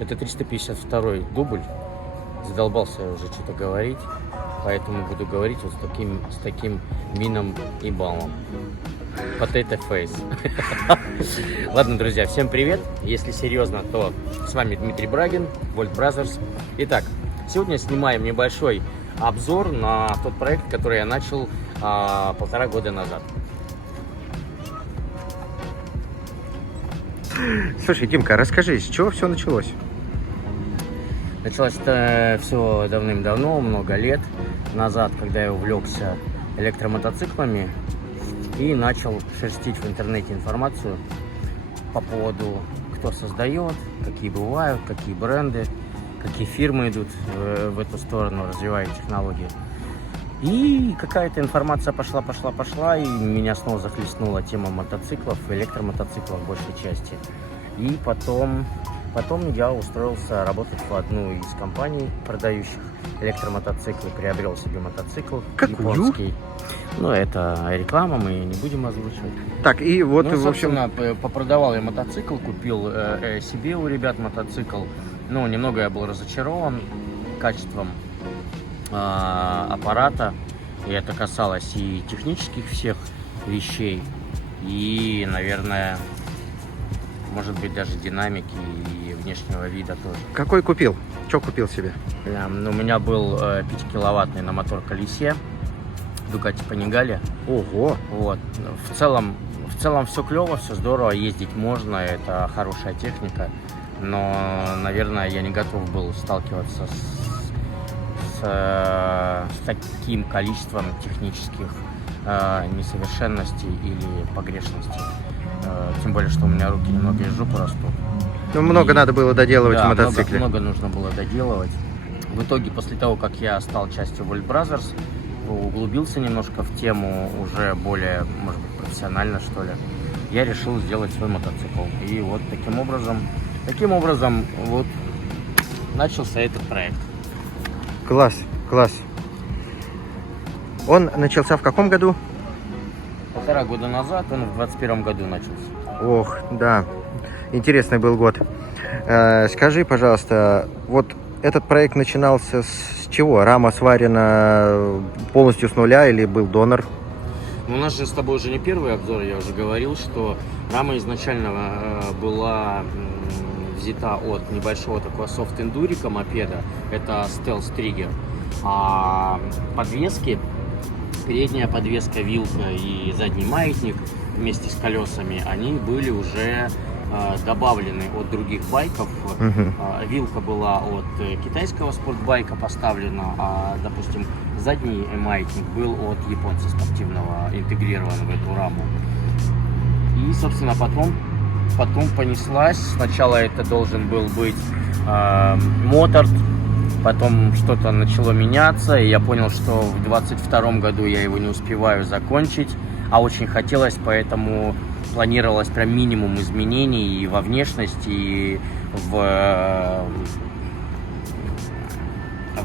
Это 352-й дубль. Задолбался я уже что-то говорить, поэтому буду говорить вот с таким мином и балом. Potato face. Ладно, друзья, всем привет. Если серьезно, то с вами Дмитрий Брагин, Volt Brothers. Итак, сегодня снимаем небольшой обзор на тот проект, который я начал 1,5 года назад. Слушай, Димка, расскажи, с чего все началось? Началось это все давным-давно, много лет назад, когда я увлекся электромотоциклами и начал шерстить в интернете информацию по поводу, кто создает, какие бывают, какие бренды, какие фирмы идут в эту сторону, развивают технологии. И какая-то информация пошла, и меня снова захлестнула тема мотоциклов, электромотоциклов в большей части. И потом я устроился работать в одну из компаний, продающих электромотоциклы, приобрел себе мотоцикл японский. Ну, это реклама, мы не будем озвучивать. Так, и вот, ну, в общем... попродавал я мотоцикл, купил себе у ребят мотоцикл. Ну, немного я был разочарован качеством аппарата, и это касалось и технических всех вещей, и, наверное, может быть, даже динамики и внешнего вида тоже. Какой купил? Что купил себе? У меня был 5-киловаттный на мотор-колесе Ducati Panigale. Ого! Вот. В целом все клево, все здорово, ездить можно, это хорошая техника, но, наверное, я не готов был сталкиваться с таким количеством технических несовершенностей или погрешностей. Тем более, что у меня руки немного из жопы растут. Ну, много надо было доделывать в мотоцикле. Много нужно было доделывать. В итоге, после того, как я стал частью Volt Brothers, углубился немножко в тему уже более, может быть, профессионально, что ли, я решил сделать свой мотоцикл. И вот таким образом вот начался этот проект. Класс. Он начался в каком году? 1,5 года назад, он в 2021 году начался. Ох, да, интересный был год. Скажи, пожалуйста, вот этот проект начинался с чего? Рама сварена полностью с нуля или был донор? У нас же с тобой уже не первый обзор, я уже говорил, что рама изначально была взята от небольшого такого софт-эндурика мопеда, это Stealth Trigger, а подвески, передняя подвеска, вилка и задний маятник вместе с колесами, они были уже добавлены от других байков. Вилка была от китайского спортбайка поставлена, а, допустим, задний маятник был от японца спортивного, интегрирован в эту раму. И, собственно, потом понеслась. Сначала это должен был быть моторд, потом что-то начало меняться, и я понял, что в 2022 году я его не успеваю закончить, а очень хотелось, поэтому планировалось прям минимум изменений и во внешности, и в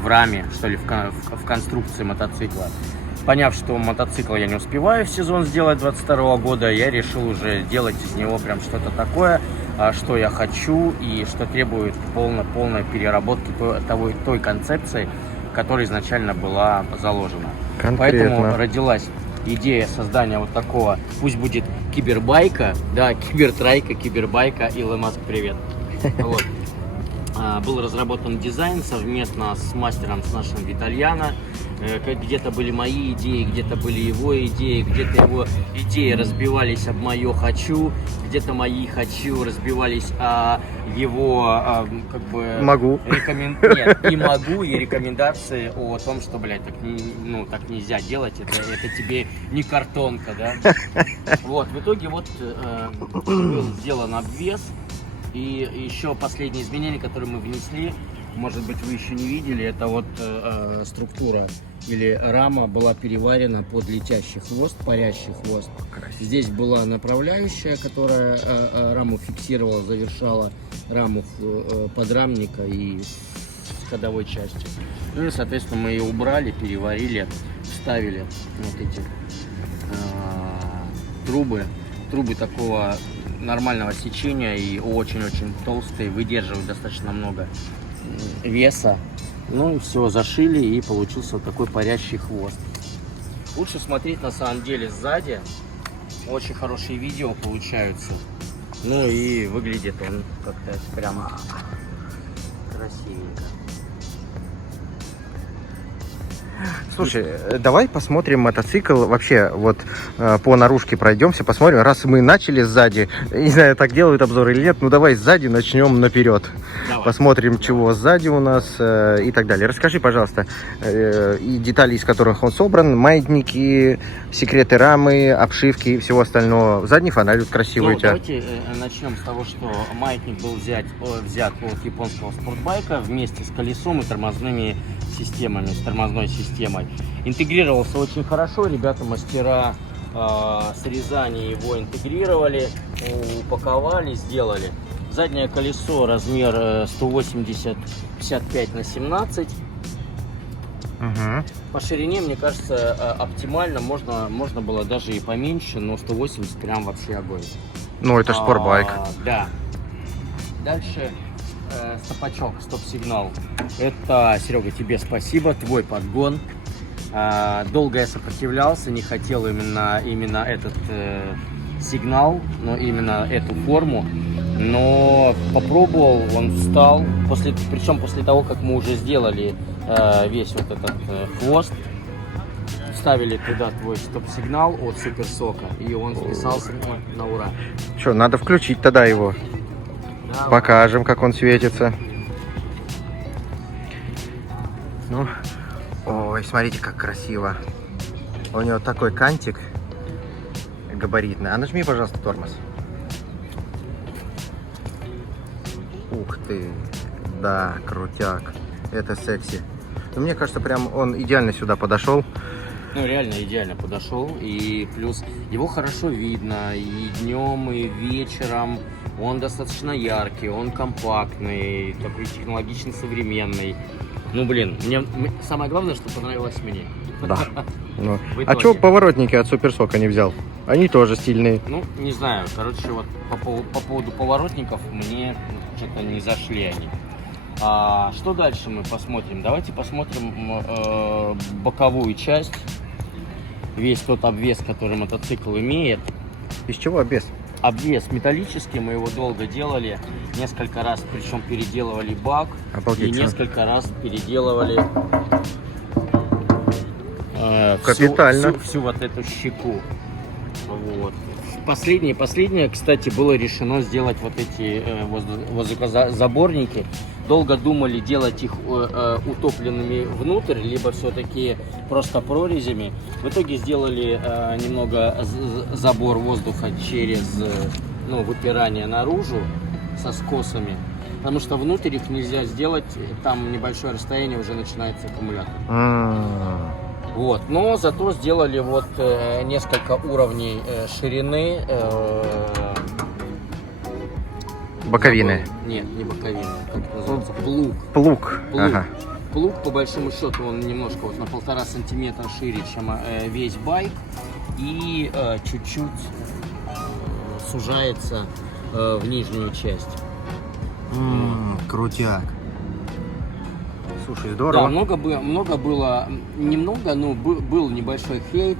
раме, что ли, в конструкции мотоцикла. Поняв, что мотоцикл я не успеваю в сезон сделать 2022 года, я решил уже делать из него прям что-то такое, что я хочу и что требует полной переработки той концепции, которая изначально была заложена. Конкретно. Поэтому родилась идея создания вот такого, пусть будет кибербайка, да, кибертрайка, кибербайка, Илон Маск, привет. Вот. Был разработан дизайн совместно с мастером, с нашим Витальяно. Где-то были мои идеи, где-то были его идеи, где-то его идеи разбивались об мое «хочу», где-то мои «хочу» разбивались о его как бы... Могу. Нет, и могу, и рекомендации о том, что, блядь, так нельзя делать, это тебе не картонка, да? Вот, в итоге вот был сделан обвес. И еще последнее изменение, которое мы внесли, может быть, вы еще не видели, это вот структура или рама была переварена под летящий хвост, парящий хвост. Здесь была направляющая, которая раму фиксировала, завершала раму подрамника и ходовой части. Ну и, соответственно, мы ее убрали, переварили, вставили вот эти трубы такого нормального сечения и очень-очень толстые, выдерживают достаточно много веса. Ну и все, зашили, и получился вот такой парящий хвост. Лучше смотреть на самом деле сзади. Очень хорошие видео получаются. Ну и выглядит он как-то прямо красивенько. Слушай, давай посмотрим мотоцикл, вообще вот по наружке пройдемся, посмотрим, раз мы начали сзади, не знаю, так делают обзор или нет, ну давай сзади начнем наперед. Давай. Посмотрим, чего сзади у нас и так далее. Расскажи, пожалуйста, и детали, из которых он собран, маятники, секреты рамы, обшивки и всего остального. Задний фонарь вот красивый у тебя. Давайте начнем с того, что маятник был взят от японского спортбайка вместе с колесом и тормозными системами, с тормозной системой. Интегрировался очень хорошо, ребята-мастера срезания его интегрировали, упаковали, сделали. Заднее колесо размер 180-55 на 17. Угу. По ширине, мне кажется, оптимально, можно было даже и поменьше, но 180 прям вообще огонь. Ну, это ж спортбайк. Да. Дальше стопачок, стоп-сигнал. Это, Серега, тебе спасибо, твой подгон. Долго я сопротивлялся, не хотел именно этот сигнал, но именно эту форму. Но попробовал, он встал. Причем после того, как мы уже сделали весь вот этот хвост, вставили туда твой стоп-сигнал от Суперсока, и он вписался на ура. Что, надо включить тогда его. Давай. Покажем, как он светится. Ну, ой, смотрите, как красиво. У него такой кантик габаритный. А нажми, пожалуйста, тормоз. Ух ты, да, крутяк. Это секси. Но мне кажется, прям он идеально сюда подошел. Ну, реально идеально подошел. И плюс его хорошо видно и днем, и вечером. Он достаточно яркий, он компактный, такой технологичный, современный. Ну, блин, самое главное, что понравилось мне. Да. Ну. В А итоге. что поворотники от Суперсока не взял? Они тоже стильные. Ну, не знаю. Короче, вот по поводу поворотников мне что-то не зашли они. Что дальше мы посмотрим? Давайте посмотрим боковую часть. Весь тот обвес, который мотоцикл имеет. Из чего обвес? Обвес металлический, мы его долго делали. Несколько раз, причем переделывали бак. Обалдеть, И что? несколько раз переделывали Капитально. всю вот эту щеку. Вот. Последнее, кстати, было решено сделать вот эти воздухозаборники. Долго думали, делать их утопленными внутрь, либо все-таки просто прорезями. В итоге сделали немного забор воздуха через выпирание наружу со скосами. Потому что внутрь их нельзя сделать, там небольшое расстояние, уже начинается аккумулятор. Вот, но зато сделали вот несколько уровней ширины. Боковины. Нет, не боковины, как это называется? Плуг. Плуг. Ага. Плуг, по большому счету, он немножко вот на 1,5 сантиметра шире, чем весь байк. И чуть-чуть сужается в нижнюю часть. Крутяк. Слушай, здорово. Да, много было, немного, но был небольшой хейт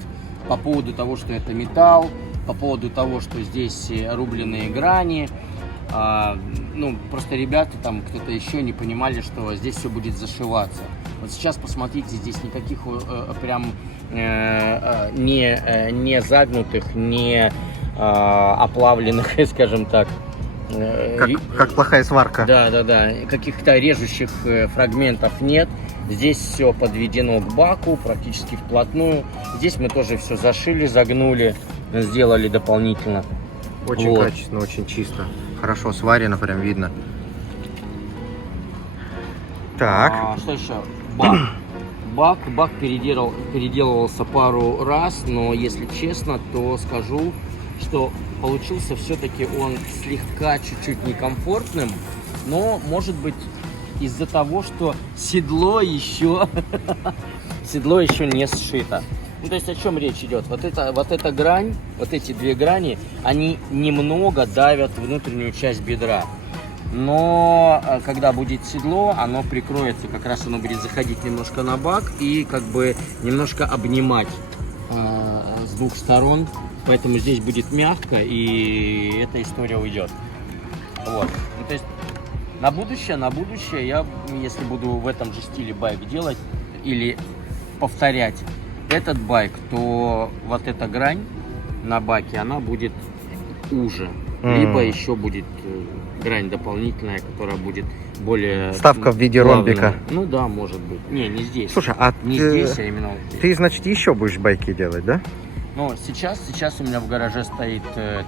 по поводу того, что это металл, по поводу того, что здесь рубленые грани. Просто ребята, там кто-то еще не понимали, что здесь все будет зашиваться. Вот сейчас посмотрите, здесь никаких прям не загнутых, не оплавленных, скажем так. Как плохая сварка. Да. Каких-то режущих фрагментов нет. Здесь все подведено к баку практически вплотную. Здесь мы тоже все зашили, загнули, сделали дополнительно. Очень качественно, очень чисто. Хорошо сварено, прям видно. Так. Что еще? Бак переделывался пару раз, но если честно, то скажу, что получился все-таки он слегка чуть-чуть некомфортным, но может быть из-за того, что седло еще не сшито. Ну, то есть о чем речь идет? Вот эта грань, вот эти две грани, они немного давят внутреннюю часть бедра. Но когда будет седло, оно прикроется, как раз оно будет заходить немножко на бак и как бы немножко обнимать с двух сторон. Поэтому здесь будет мягко, и эта история уйдет. Вот. Ну, то есть на будущее я, если буду в этом же стиле байк делать или повторять этот байк, то вот эта грань на баке, она будет уже. Либо еще будет грань дополнительная, которая будет более... Вставка в виде плавная. ромбика. Ну да, может быть. Не здесь. Слушай, а не здесь, а именно вот здесь. ты, значит, еще будешь байки делать, да? Ну, сейчас у меня в гараже стоит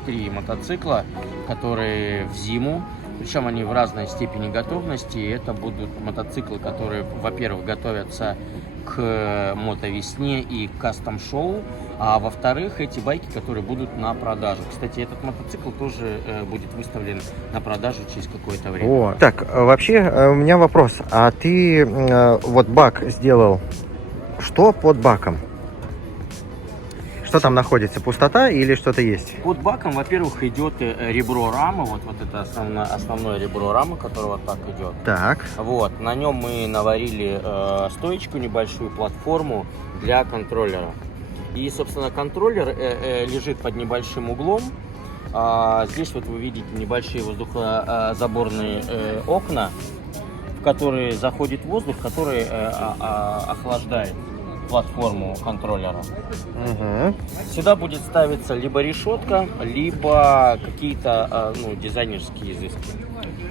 3 мотоцикла, которые в зиму, причем они в разной степени готовности. Это будут мотоциклы, которые, во-первых, готовятся к мотовесне и кастом-шоу, а во-вторых, эти байки, которые будут на продажу. Кстати, этот мотоцикл тоже будет выставлен на продажу через какое-то время. О, так, вообще у меня вопрос. А ты вот бак сделал, что под баком? Что там находится? Пустота или что-то есть? Под баком, во-первых, идет ребро рамы, вот это основное ребро рамы, которое вот так идет. Так. Вот, на нем мы наварили стоечку, небольшую платформу для контроллера. И, собственно, контроллер лежит под небольшим углом. Здесь вот вы видите небольшие воздухозаборные окна, в которые заходит воздух, который охлаждает платформу контроллера. Угу. Сюда будет ставиться либо решетка, либо какие-то дизайнерские изыски.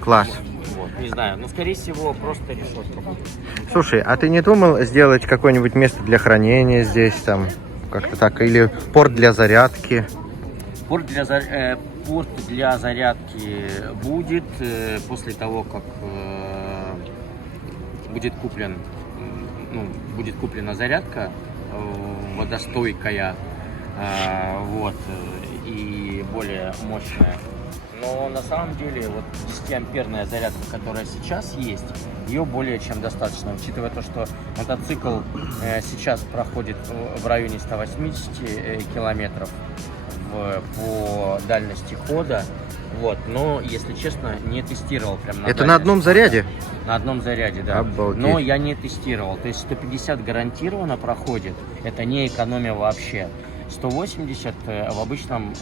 Класс. Вот, не знаю, но скорее всего просто решетка будет. Слушай, а ты не думал сделать какое-нибудь место для хранения здесь, там, как-то так, или порт для зарядки? Порт для зарядки будет после того, как будет куплена зарядка водостойкая, вот, и более мощная. Но на самом деле вот 10-амперная зарядка, которая сейчас есть, ее более чем достаточно, учитывая то, что мотоцикл сейчас проходит в районе 180 километров по дальности хода. Вот, но, если честно, не тестировал прям на Это на одном заряде? На одном заряде, да. Обалдеть. Но я не тестировал. То есть 150 гарантированно проходит. Это не экономия вообще. 180 в обычном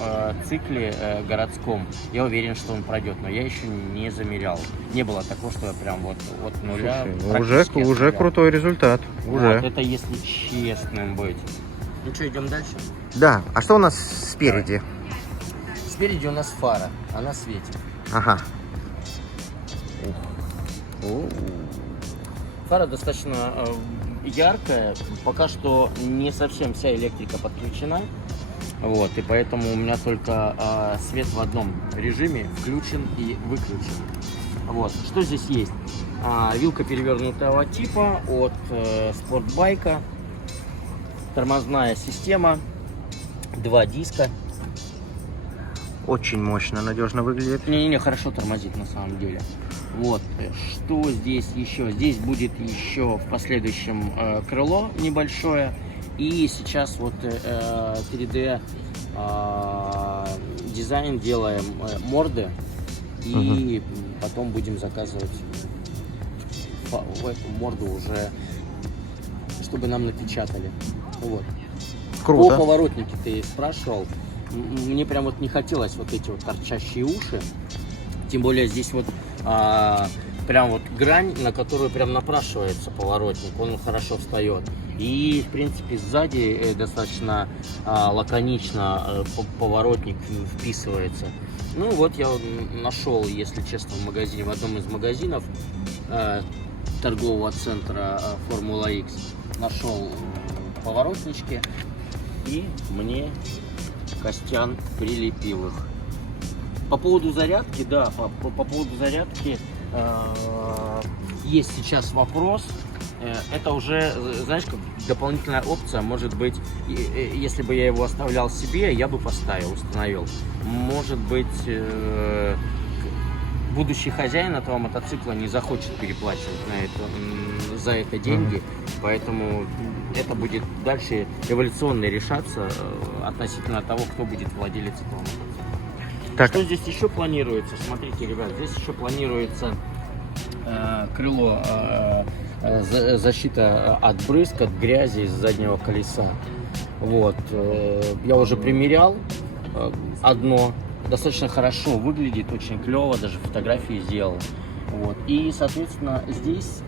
цикле городском. Я уверен, что он пройдет, но я еще не замерял. Не было такого, что я прям вот нуля. Слушай, уже крутой результат. Уже. Вот, это если честным быть. Ну что, идем дальше? Да. А что у нас спереди? Спереди у нас фара, она светит. Ага. Фара достаточно яркая, пока что не совсем вся электрика подключена. Вот, и поэтому у меня только свет в одном режиме включен и выключен. Вот, что здесь есть? Вилка перевернутого типа от спортбайка, тормозная система, 2 диска. Очень мощно, надежно выглядит. Не, хорошо тормозит на самом деле. Вот, что здесь еще? Здесь будет еще в последующем крыло небольшое. И сейчас вот 3D дизайн делаем морды. И потом будем заказывать в эту морду уже, чтобы нам напечатали. Вот. Круто. По поворотнике ты спрашивал. Мне прям вот не хотелось вот эти вот торчащие уши. Тем более здесь вот прям вот грань, на которую прям напрашивается поворотник. Он хорошо встает. И в принципе сзади достаточно лаконично поворотник вписывается. Ну вот я нашел, если честно, в одном из магазинов торгового центра Формула X. Нашел поворотнички. И мне Костян прилепил их. По поводу зарядки, да, по поводу зарядки есть сейчас вопрос. Это уже, знаешь, как дополнительная опция, может быть, если бы я его оставлял себе, я бы поставил, установил. Может быть, будущий хозяин этого мотоцикла не захочет переплачивать за это деньги, поэтому это будет дальше эволюционно решаться относительно того, кто будет владелец этого мотоцикла. Так. Что здесь еще планируется? Смотрите, ребят, здесь еще планируется крыло, защита от брызг, от грязи из заднего колеса. Вот, я уже примерял одно, достаточно хорошо выглядит, очень клево, даже фотографии сделал. Вот. И, соответственно, здесь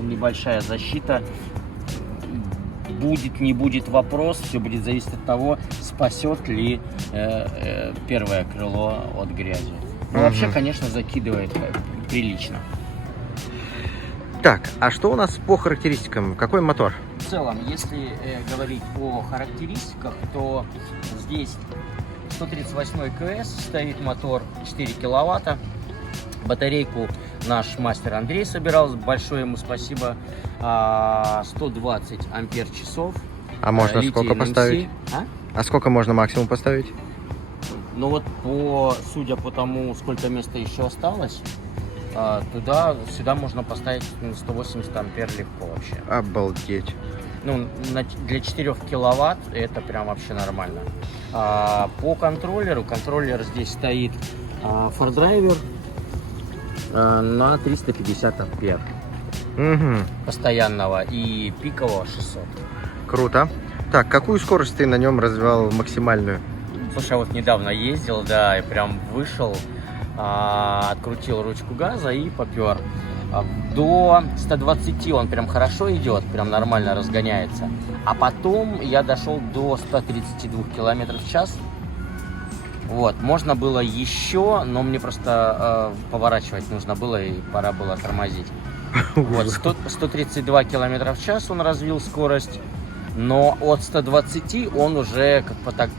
небольшая защита. Будет, не будет вопрос, все будет зависеть от того, спасет ли первое крыло от грязи. Но вообще, конечно, закидывает прилично. Так, а что у нас по характеристикам? Какой мотор? В целом, если говорить о характеристиках, то здесь 138 КС, стоит мотор 4 киловатта. Батарейку наш мастер Андрей собирал, большое ему спасибо. 120 ампер-часов. А можно сколько поставить? А сколько можно максимум поставить? Ну вот, судя по тому, сколько места еще осталось, сюда можно поставить 180 ампер легко вообще. Обалдеть. Ну, для 4 киловатт это прям вообще нормально. По контроллеру, контроллер здесь стоит фордрайвер на 350 ампер постоянного и пикового 600. Круто. Так, какую скорость ты на нем развивал максимальную? Слушай, я вот недавно ездил, да, и прям вышел, открутил ручку газа и попер. До 120 он прям хорошо идет, прям нормально разгоняется. А потом я дошел до 132 километров в час. Вот, можно было еще, но мне просто поворачивать нужно было и пора было тормозить. Вот, 132 километра в час он развил скорость, но от 120 он уже как бы так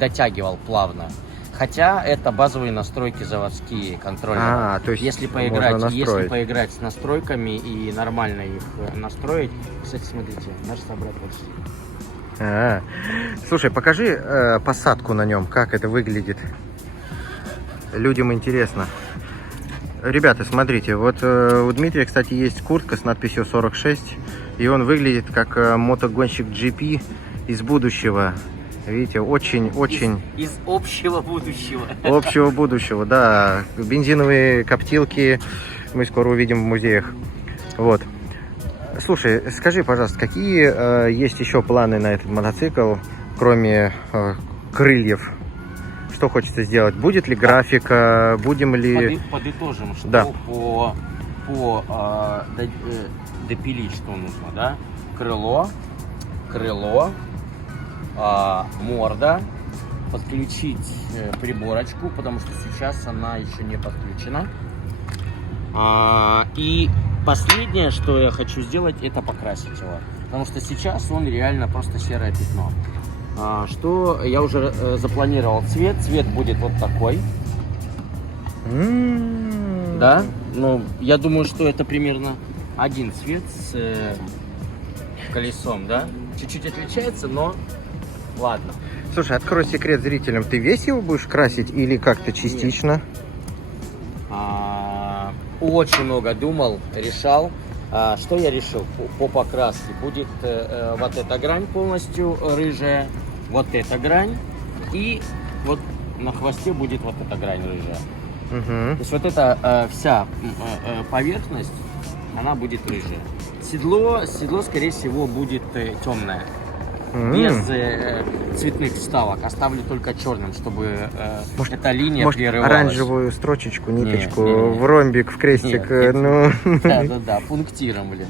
дотягивал плавно. Хотя это базовые настройки заводские контроллеры. То есть если поиграть с настройками и нормально их настроить. Кстати, смотрите, наш собрат почти. Слушай, покажи посадку на нем, как это выглядит. Людям интересно. Ребята, смотрите, вот у Дмитрия, кстати, есть куртка с надписью 46, и он выглядит как мотогонщик GP из будущего. Видите, очень-очень... Из общего будущего. Общего будущего, да. Бензиновые коптилки мы скоро увидим в музеях. Вот. Слушай, скажи, пожалуйста, какие есть еще планы на этот мотоцикл, кроме крыльев? Что хочется сделать? Будет ли графика? Будем ли... Подытожим, что допилить, что нужно, да? Крыло, морда, подключить приборочку, потому что сейчас она еще не подключена. И последнее, что я хочу сделать, это покрасить его, потому что сейчас он реально просто серое пятно. Что я уже запланировал цвет будет вот такой. Да, ну я думаю, что это примерно один цвет с колесом, да, чуть-чуть отличается, но ладно. Слушай, открой секрет зрителям, ты весь его будешь красить или как-то частично? Очень много думал, решал. Что я решил по покраске? Будет вот эта грань полностью рыжая, вот эта грань, и вот на хвосте будет вот эта грань рыжая. То есть вот эта вся поверхность, она будет рыжая. Седло, скорее всего, будет темное. Без цветных вставок. Оставлю только черным, чтобы эта линия прерывалась. Оранжевую строчечку, ниточку, в ромбик, в крестик. Да, пунктиром, блин.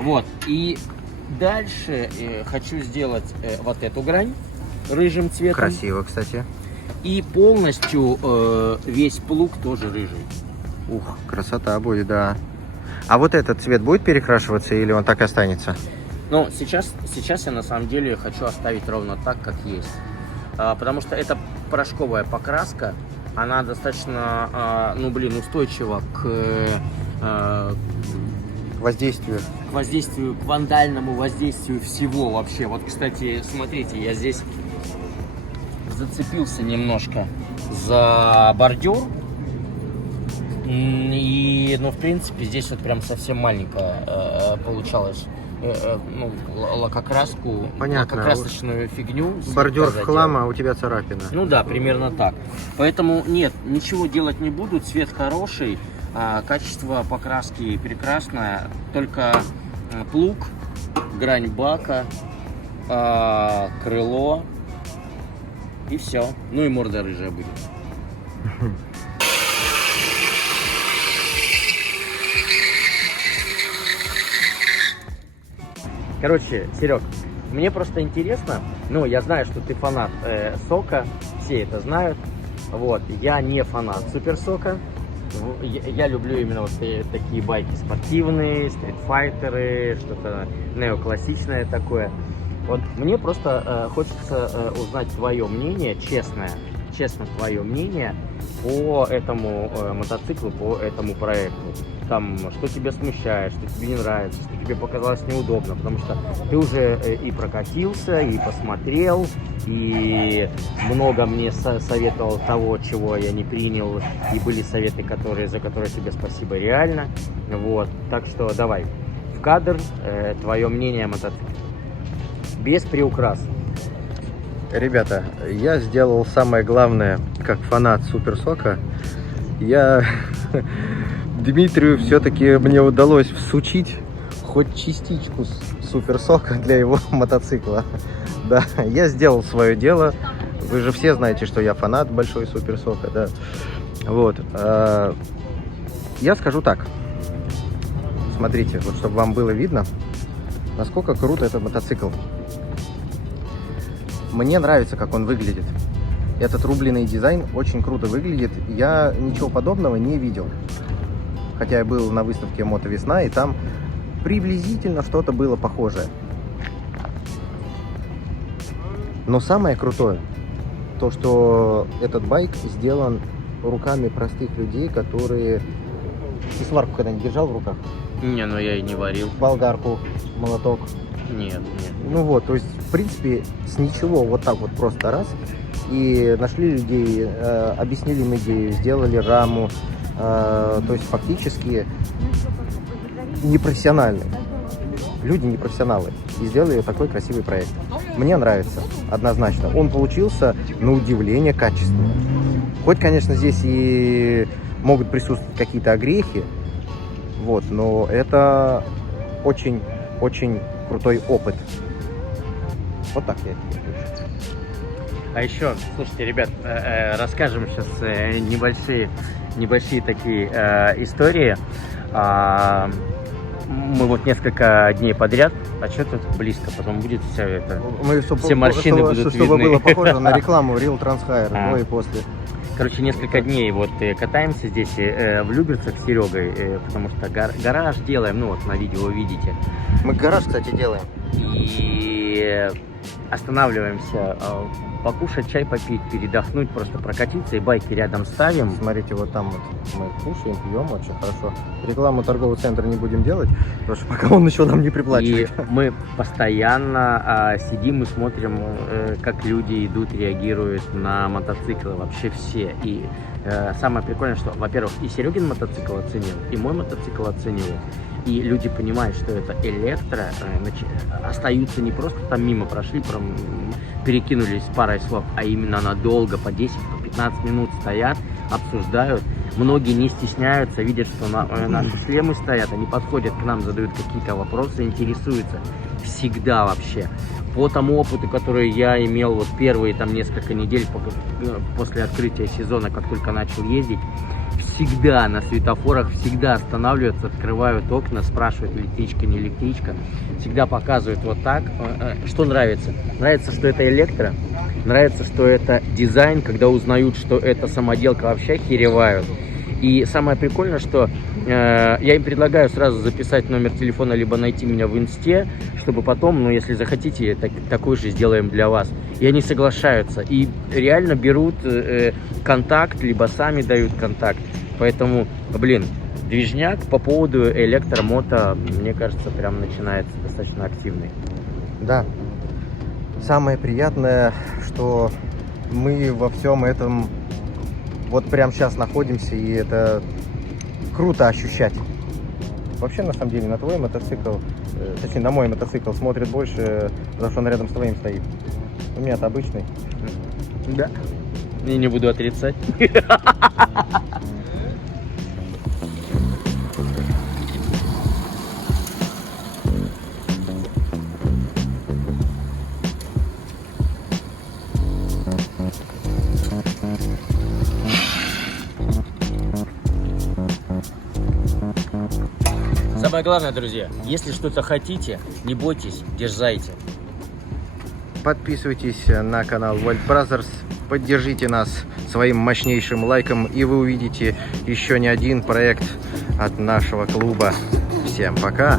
Вот. И дальше хочу сделать вот эту грань рыжим цветом. Красиво, кстати. И полностью весь плуг тоже рыжий. Ух, красота будет, да. А вот этот цвет будет перекрашиваться или он так и останется? Ну, сейчас я на самом деле хочу оставить ровно так, как есть. Потому что это порошковая покраска, она достаточно, устойчива к воздействию. К воздействию, к вандальному воздействию всего вообще. Вот, кстати, смотрите, я здесь зацепился немножко за бордюр. И, ну, в принципе, здесь вот прям совсем маленькая получалось. Ну, лакокраску, Понятно. лакокрасочную фигню. Бордюр слегка в хлам, а у тебя царапина. ну да, примерно так. Поэтому нет, ничего делать не буду. Цвет хороший, качество покраски прекрасное. Только плуг, грань бака, крыло и все. Ну и морда рыжая будет. Короче, Серег, мне просто интересно, ну, я знаю, что ты фанат сока, все это знают, вот, я не фанат суперсока, я люблю именно вот такие байки спортивные, стритфайтеры, что-то неоклассичное такое. Вот мне просто хочется узнать твое мнение, честно твое мнение по этому мотоциклу, по этому проекту. Там, что тебя смущает, что тебе не нравится, что тебе показалось неудобно, потому что ты уже и прокатился, и посмотрел, и много мне советовал того, чего я не принял, и были советы, за которые тебе спасибо реально. Вот, так что давай, в кадр твое мнение о мотоцикле. Без приукрас. Ребята, я сделал самое главное, как фанат суперсока. Я Дмитрию все-таки мне удалось всучить хоть частичку суперсока для его мотоцикла. Да, я сделал свое дело. Вы же все знаете, что я фанат большой суперсока, да. Вот. Я скажу так. Смотрите, вот чтобы вам было видно, насколько круто этот мотоцикл. Мне нравится, как он выглядит. Этот рубленый дизайн очень круто выглядит. Я ничего подобного не видел. Хотя я был на выставке Мотовесна, и там приблизительно что-то было похожее. Но самое крутое, то что этот байк сделан руками простых людей, которые... Ты сварку когда-нибудь держал в руках? Не, ну я и не варил. Болгарку, молоток? Нет. Ну вот, то есть, в принципе, с ничего вот так вот просто раз. И нашли людей, объяснили им идею, сделали раму. То есть, фактически, непрофессиональные. Люди непрофессионалы. И сделали такой красивый проект. Мне нравится, однозначно. Он получился, на удивление, качественный. Хоть, конечно, здесь и могут присутствовать какие-то огрехи, вот, но это очень крутой опыт. Вот так я это вижу. А еще, слушайте, ребят, расскажем сейчас небольшие такие истории. Мы вот несколько дней подряд, а что тут близко, потом будет все это, все морщины будут чтобы видны. было похоже на рекламу Real Transхайр, до и после. Короче, несколько дней вот катаемся здесь в Люберцах с Серегой, потому что гараж делаем, ну вот на видео вы видите. Мы гараж, кстати, делаем. И останавливаемся покушать, чай попить, передохнуть, просто прокатиться и байки рядом ставим. Смотрите, вот там вот мы кушаем, пьем очень хорошо. Рекламу торгового центра не будем делать, потому что пока он еще нам не приплачивает. И мы постоянно сидим и смотрим, как люди идут, реагируют на мотоциклы, вообще все. И самое прикольное, что, во-первых, и Серегин мотоцикл оценил, и мой мотоцикл оценил. И люди понимают, что это электро, остаются не просто там мимо прошли, перекинулись парой слов, а именно надолго, по 10, по 15 минут стоят, обсуждают. Многие не стесняются, видят, что наши шлемы стоят, они подходят к нам, задают какие-то вопросы, интересуются. Всегда вообще. По тому опыту, который я имел вот первые там несколько недель после открытия сезона, как только начал ездить, всегда на светофорах, всегда останавливаются, открывают окна, спрашивают, электричка, не электричка. Всегда показывают вот так. Что нравится? Нравится, что это электро. Нравится, что это дизайн. Когда узнают, что это самоделка, вообще охеревают. И самое прикольное, что я им предлагаю сразу записать номер телефона, либо найти меня в инсте, чтобы потом, ну, если захотите, такой же сделаем для вас. И они соглашаются. И реально берут контакт, либо сами дают контакт. Поэтому, блин, движняк по поводу электромото, мне кажется, прям начинается достаточно активный. Да. Самое приятное, что мы во всем этом вот прямо сейчас находимся, и это круто ощущать. Вообще, на самом деле, на твой мотоцикл, точнее, на мой мотоцикл смотрит больше, потому что он рядом с твоим стоит. У меня-то обычный. Да. И не буду отрицать. Самое главное, друзья, если что-то хотите, не бойтесь, дерзайте. Подписывайтесь на канал Wild Brothers, поддержите нас своим мощнейшим лайком, и вы увидите еще не один проект от нашего клуба. Всем пока!